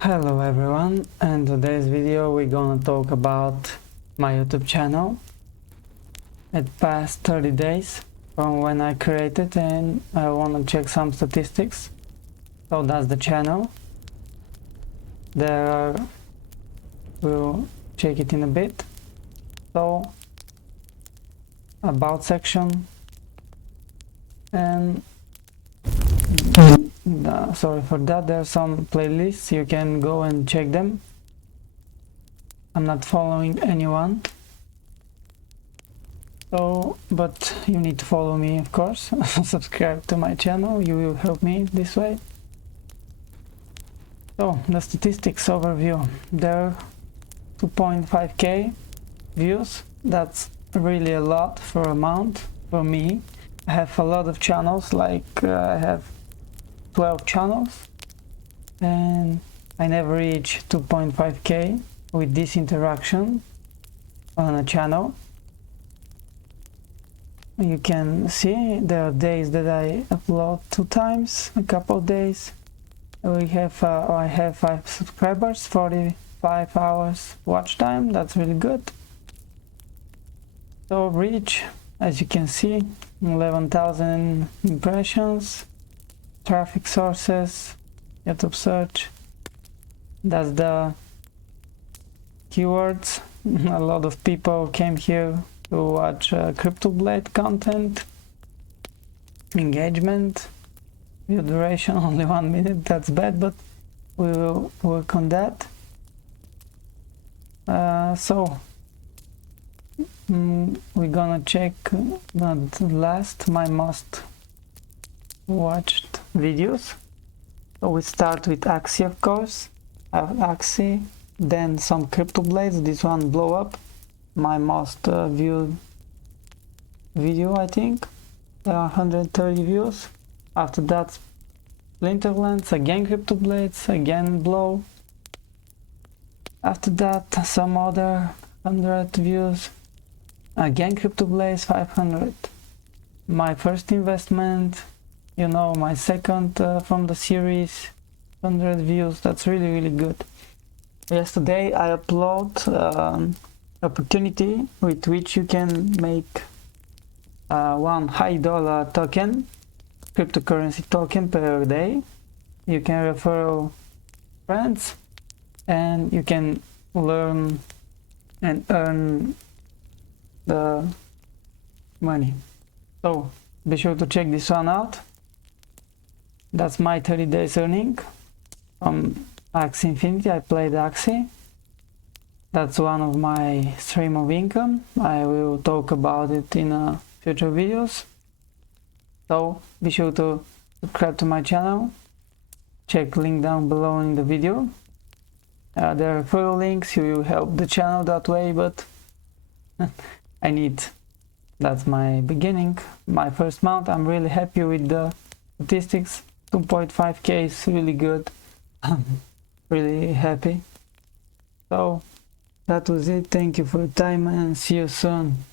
Hello everyone, in today's video we're gonna talk about my YouTube channel. It passed 30 days from when I created and I wanna check some statistics. So that's the channel. We'll check it in a bit. So about section, and sorry for that, there are some playlists, you can go and check them. I'm not following anyone, so but you need to follow me, of course. Subscribe to my channel, you will help me this way. So the statistics overview, there are 2.5k views. That's really a lot for a month for me. I have a lot of channels, like I have 12 channels, and I never reach 2.5k with this interaction on a channel. You can see there are days that I upload 2 times, a couple of days. I have 5 subscribers, 45 hours watch time. That's really good. So reach, as you can see, 11,000 impressions. Traffic sources, YouTube search, that's the keywords. A lot of people came here to watch CryptoEL content. Engagement, view duration only 1 minute, that's bad, but we will work on that. We're gonna check my most watched videos. So we start with Axie, of course. Axie, then some CryptoEL. This one blow up, my most viewed video, I think. There are 130 views. After that, Splinterlands, again CryptoEL, again blow. After that, some other 100 views, again CryptoEL, 500. My first investment, you know, my second from the series, 100 views. That's really good. Yesterday I upload opportunity with which you can make one high dollar token, cryptocurrency token per day. You can refer friends and you can learn and earn the money. So be sure to check this one out. That's my 30 days earning from Axie Infinity. I played Axie. That's one of my stream of income. I will talk about it in future videos. So be sure to subscribe to my channel. Check link down below in the video. There are referral links. You will help the channel that way, but that's my beginning, my first month. I'm really happy with the statistics. 2.5k is really good. I'm really happy. So that was it. Thank you for your time and see you soon.